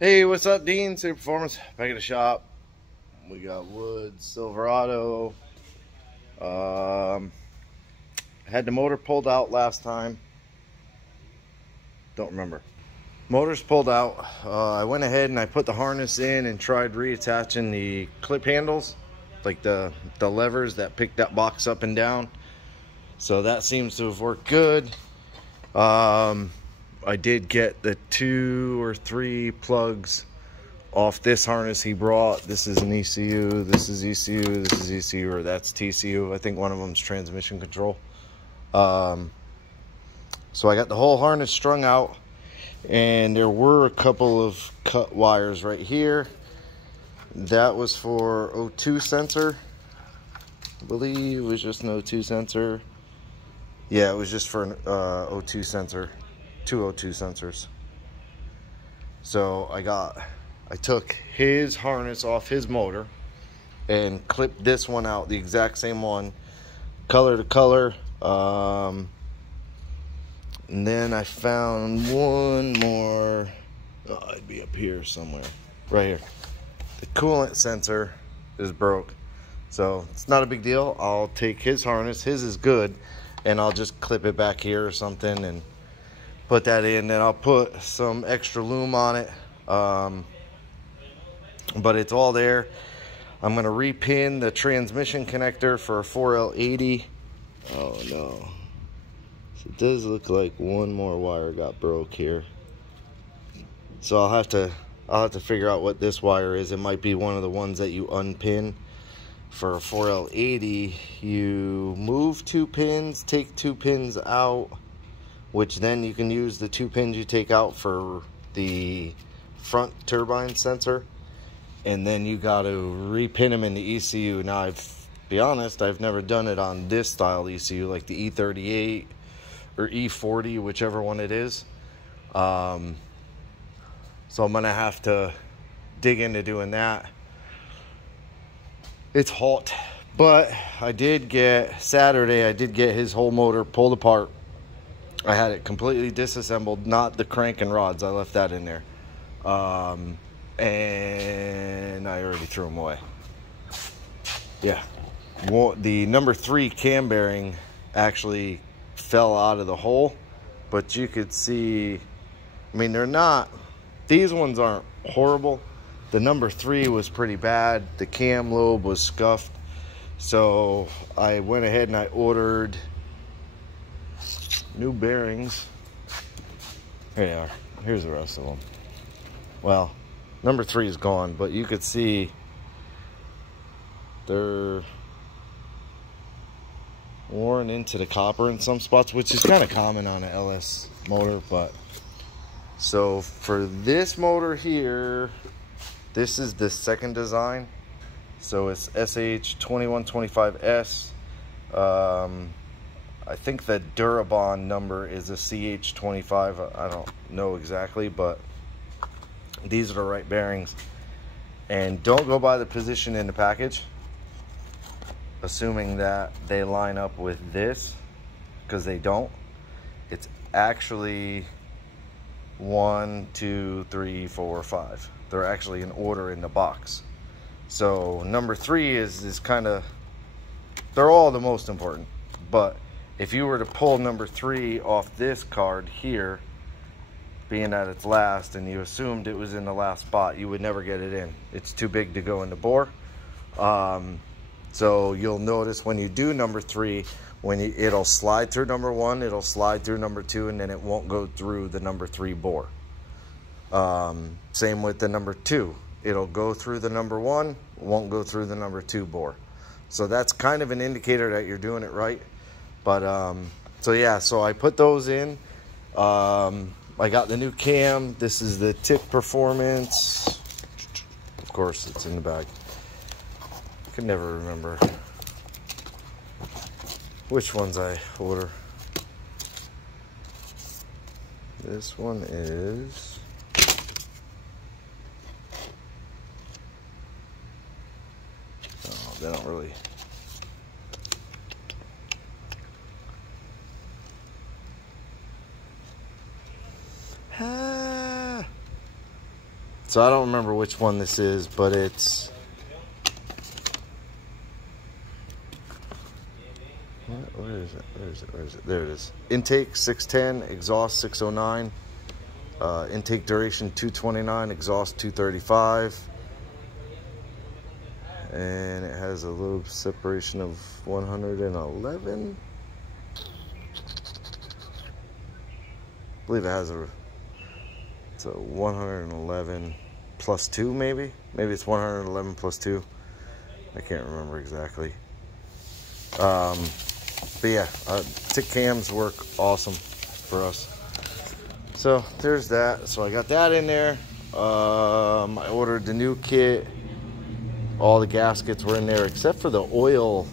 Hey, what's up, Dean? City Performance, back at the shop. We got Wood Silverado. Had the motor pulled out last time. Don't remember. Motor's pulled out. I went ahead and I put the harness in and tried reattaching the clip handles, like the levers that pick that box up and down. So that seems to have worked good. I did get the 2 or 3 plugs off this harness he brought. This is an ECU, this is ECU, this is ECU, or that's TCU. I think one of them's transmission control. So I got the whole harness strung out, and there were a couple of cut wires right here. That was for O2 sensor. I believe it was just an O2 sensor. Yeah, it was just for an O2 sensor, 2 O2 sensors. So I took his harness off his motor and clipped this one out, the exact same one, color to color. And then I found one more. Oh, it'd be up here somewhere. Right here. The coolant sensor is broke. So it's not a big deal. I'll take his harness. His is good. And I'll just clip it back here or something and put that in. Then I'll put some extra loom on it. But it's all there. I'm going to repin the transmission connector for a 4L80. Oh no. So it does look like one more wire got broke here. So I'll have to figure out what this wire is. It might be one of the ones that you unpin. For a 4L80, you move 2 pins, take 2 pins out, which then you can use the 2 pins you take out for the front turbine sensor. And then you got to repin them in the ECU. Now, be honest, I've never done it on this style ECU, like the E38 or E40, whichever one it is. So I'm gonna have to dig into doing that. It's hot, but Saturday I did get his whole motor pulled apart. I had it completely disassembled, not the crank and rods. I left that in there. And I already threw them away. Yeah. The number 3 cam bearing actually fell out of the hole, but you could see, I mean, these ones aren't horrible. The number 3 was pretty bad. The cam lobe was scuffed. So I went ahead and I ordered new bearings. Here they are. Here's the rest of them. Well, number 3 is gone, but you could see they're worn into the copper in some spots, which is kind of common on an LS motor. But so for this motor here, this is the second design. So it's SH2125S. I think the Durabond number is a CH25. I don't know exactly, but these are the right bearings. And don't go by the position in the package, assuming that they line up with this, because they don't. It's actually 1, 2, 3, 4, 5. They're actually in order in the box. So number 3 is kind of, they're all the most important. But if you were to pull number 3 off this card here, being that it's last, and you assumed it was in the last spot, you would never get it in. It's too big to go in the bore. So you'll notice when you do number 3, it'll slide through number 1, it'll slide through number 2, and then it won't go through the number 3 bore. Same with the number 2. It'll go through the number 1, won't go through the number 2 bore. So that's kind of an indicator that you're doing it right. But so yeah, so I put those in. I got the new cam. This is the TIC Performance. Of course, it's in the bag. I can never remember which ones I order. This one is... Oh, they don't really... So I don't remember which one this is, but it's... Where is it? Where is it? Where is it? There it is. Intake 610, exhaust 609, intake duration 229, exhaust 235, and it has a lobe separation of 111. I believe it has it's a 111 plus 2, maybe it's 111 plus 2. I can't remember exactly. But yeah, tick cams work awesome for us. So there's that. So I got that in there. I ordered the new kit. All the gaskets were in there except for the oil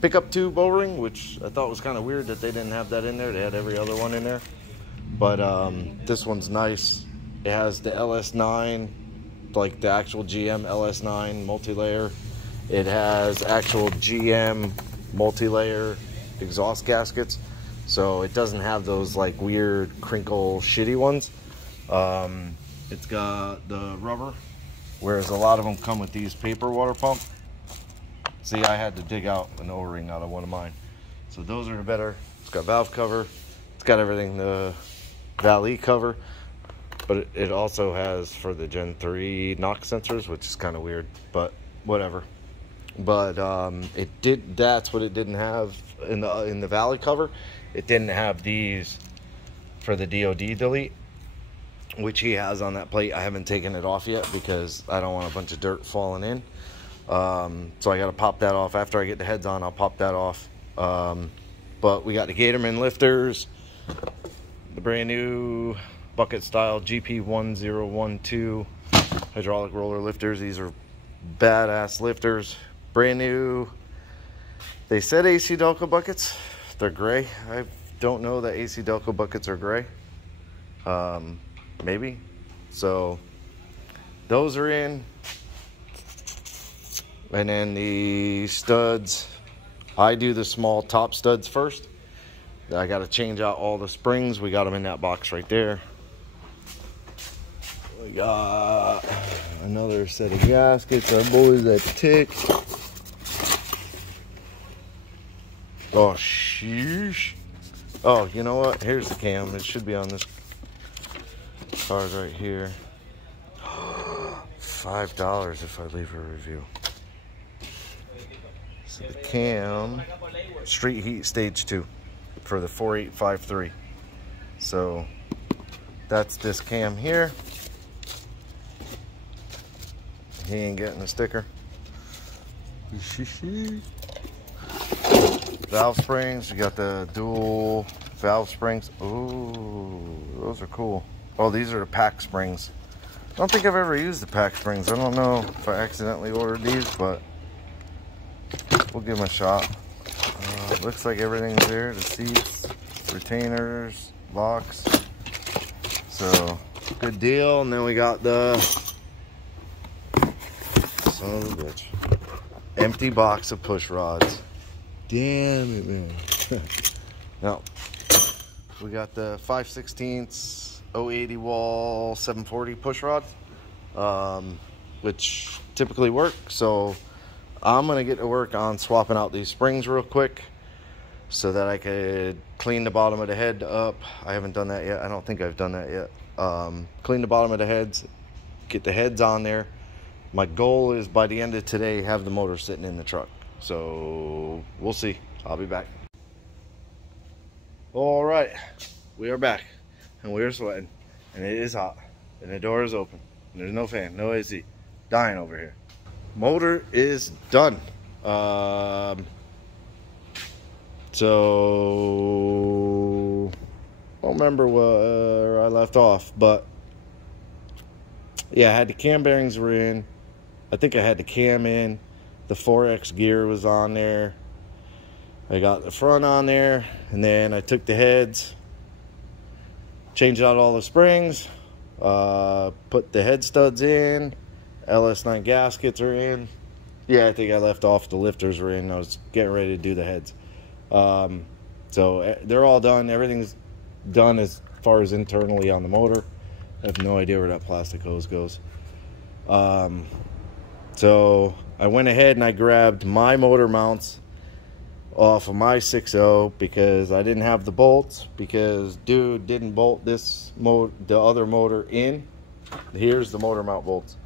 pickup tube O-ring, which I thought was kind of weird that they didn't have that in there. They had every other one in there. But this one's nice. It has the LS9, like the actual GM LS9 multi-layer. It has actual GM multi-layer exhaust gaskets, so it doesn't have those like weird crinkle shitty ones. It's got the rubber, whereas a lot of them come with these paper water pump. See, I had to dig out an O-ring out of one of mine, so those are the better. It's got valve cover, it's got everything, the Valley cover, but it also has for the Gen 3 knock sensors, which is kind of weird, but whatever. But that's what it didn't have in the Valley cover. It didn't have these for the DOD delete, which he has on that plate. I haven't taken it off yet because I don't want a bunch of dirt falling in. So I got to pop that off. After I get the heads on, I'll pop that off. But we got the Gatorman lifters, the brand new bucket style GP1012 hydraulic roller lifters. These are badass lifters. Brand new. They said AC Delco buckets. They're gray. I don't know that AC Delco buckets are gray. Maybe. So those are in. And then the studs. I do the small top studs first. I got to change out all the springs. We got them in that box right there. We got another set of gaskets. Our boys at Tick. Oh, sheesh. Oh, you know what? Here's the cam. It should be on this card right here. $5 if I leave a review. So the cam, Street Heat Stage 2 for the 4853. So that's this cam here. He ain't getting a sticker. Valve springs, you got the dual valve springs. Ooh, those are cool. Oh, these are the pack springs. I don't think I've ever used the pack springs. I don't know if I accidentally ordered these, but we'll give them a shot. Looks like everything's there. The seats, retainers, locks. So, good deal. And then we got the son of a bitch. Empty box of push rods. Damn it, man. Now, we got the 5/16 080 wall 740 push rods, which typically work. So I'm going to get to work on swapping out these springs real quick so that I could clean the bottom of the head up. I haven't done that yet. I don't think I've done that yet. Clean the bottom of the heads, get the heads on there. My goal is by the end of today, have the motor sitting in the truck. So we'll see. I'll be back. All right, we are back and we are sweating and it is hot and the door is open and there's no fan, no AC. Dying over here. Motor is done. So I don't remember where I left off, but yeah, I had the cam bearings were in. I think I had the cam in. The 4X gear was on there. I got the front on there, and then I took the heads, changed out all the springs, put the head studs in. LS9 gaskets are in. Yeah, I think I left off the lifters were in. I was getting ready to do the heads. So they're all done. Everything's done as far as internally on the motor. I have no idea where that plastic hose goes. So I went ahead and I grabbed my motor mounts off of my 6.0 because I didn't have the bolts, because dude didn't bolt the other motor in. Here's the motor mount bolts,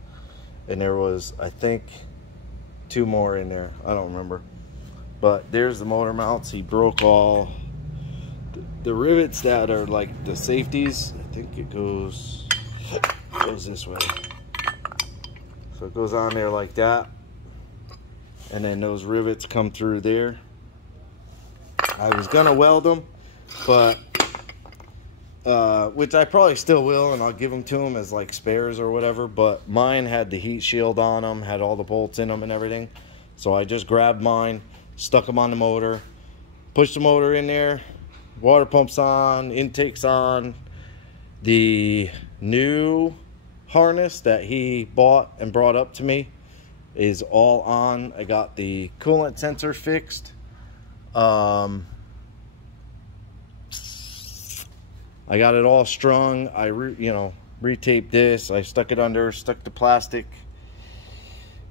and there was, I think, 2 more in there. I don't remember, but there's the motor mounts. He broke all the rivets that are like the safeties. I think it goes this way, so it goes on there like that, and then those rivets come through there. I was gonna weld them, but which I probably still will, and I'll give them to him as like spares or whatever, but mine had the heat shield on them, had all the bolts in them and everything. So I just grabbed mine, stuck them on the motor, pushed the motor in there, water pumps on, intakes on. The new harness that he bought and brought up to me is all on. I got the coolant sensor fixed. I got it all strung. I retaped this. I stuck it under, stuck the plastic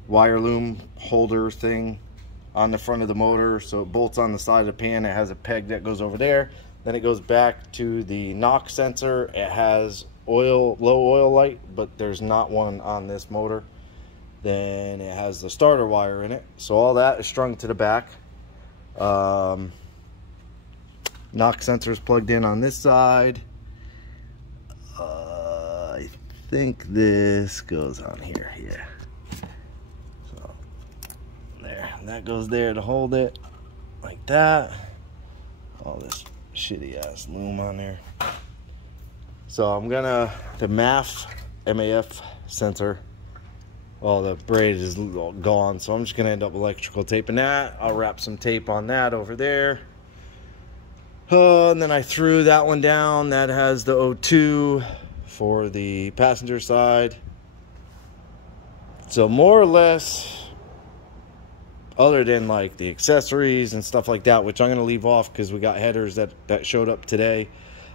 wire loom holder thing on the front of the motor, so it bolts on the side of the pan. It has a peg that goes over there. Then it goes back to the knock sensor. It has low oil light, but there's not one on this motor. Then it has the starter wire in it. So all that is strung to the back. Knock sensor is plugged in on this side. I think this goes on here. Yeah. So there, and that goes there to hold it like that. All this shitty ass loom on there. So I'm gonna, the MAF sensor, well, the braid is gone, so I'm just gonna end up electrical taping that. I'll wrap some tape on that over there. And then I threw that one down. That has the O2 for the passenger side. So more or less, other than like the accessories and stuff like that, which I'm going to leave off because we got headers that showed up today.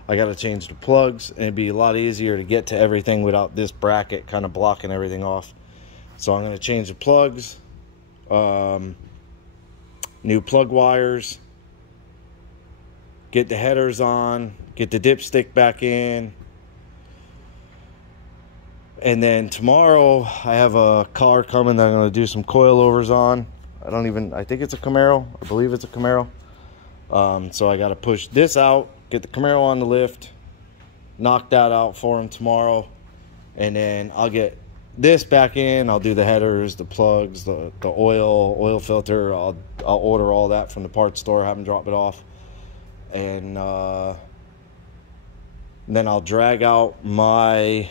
I got to change the plugs, and it'd be a lot easier to get to everything without this bracket kind of blocking everything off. So I'm going to change the plugs, new plug wires, get the headers on, get the dipstick back in. And then tomorrow I have a car coming that I'm going to do some coilovers on. I think it's a Camaro. I believe it's a Camaro. So I got to push this out, get the Camaro on the lift, knock that out for him tomorrow. And then I'll get this back in. I'll do the headers, the plugs, the oil filter. I'll order all that from the parts store, have them drop it off. And then I'll drag out my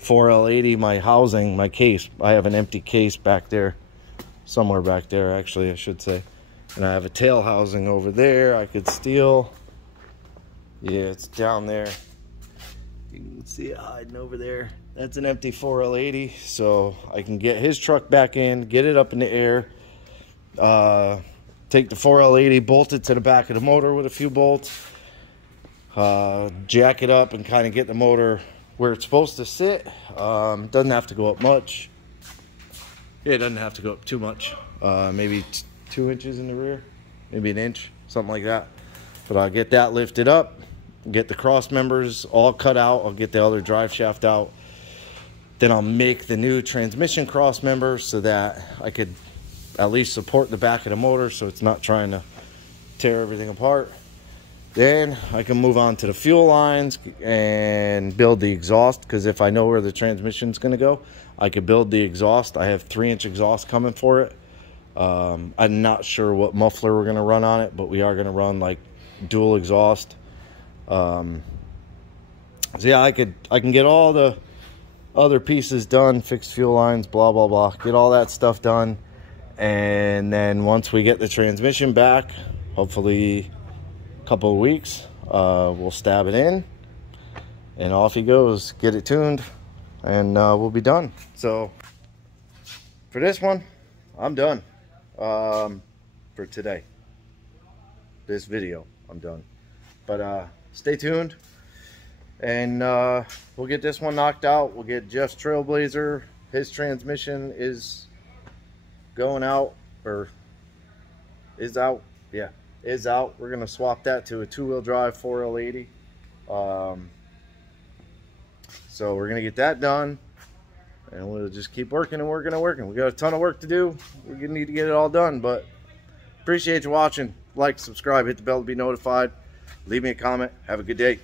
4L80, my housing, my case. I have an empty case back there, somewhere back there actually, I should say. And I have a tail housing over there I could steal. Yeah, it's down there. You can see it hiding over there. That's an empty 4L80, so I can get his truck back in, get it up in the air, take the 4L80, bolt it to the back of the motor with a few bolts, jack it up and kind of get the motor where it's supposed to sit. Doesn't have to go up much. Yeah, it doesn't have to go up too much. Maybe 2 inches in the rear, maybe an inch, something like that. But I'll get that lifted up, get the cross members all cut out. I'll get the other drive shaft out. Then I'll make the new transmission cross member so that I could at least support the back of the motor so it's not trying to tear everything apart. Then I can move on to the fuel lines and build the exhaust, because if I know where the transmission's going to go, I could build the exhaust. I have 3-inch exhaust coming for it. I'm not sure what muffler we're going to run on it, but we are going to run like dual exhaust. So yeah, I can get all the other pieces done, fix fuel lines, blah blah blah, get all that stuff done. And then once we get the transmission back, hopefully a couple of weeks, we'll stab it in and off he goes, get it tuned, and we'll be done. So for this one, I'm done. For today, this video, I'm done. But stay tuned. And we'll get this one knocked out. We'll get Jeff's Trailblazer. His transmission is going out, or is out. Yeah, is out. We're gonna swap that to a 2-wheel drive 4L80. So we're gonna get that done, and we'll just keep working and working and working. We got a ton of work to do. We need to get it all done, but appreciate you watching. Like, subscribe, hit the bell to be notified. Leave me a comment. Have a good day.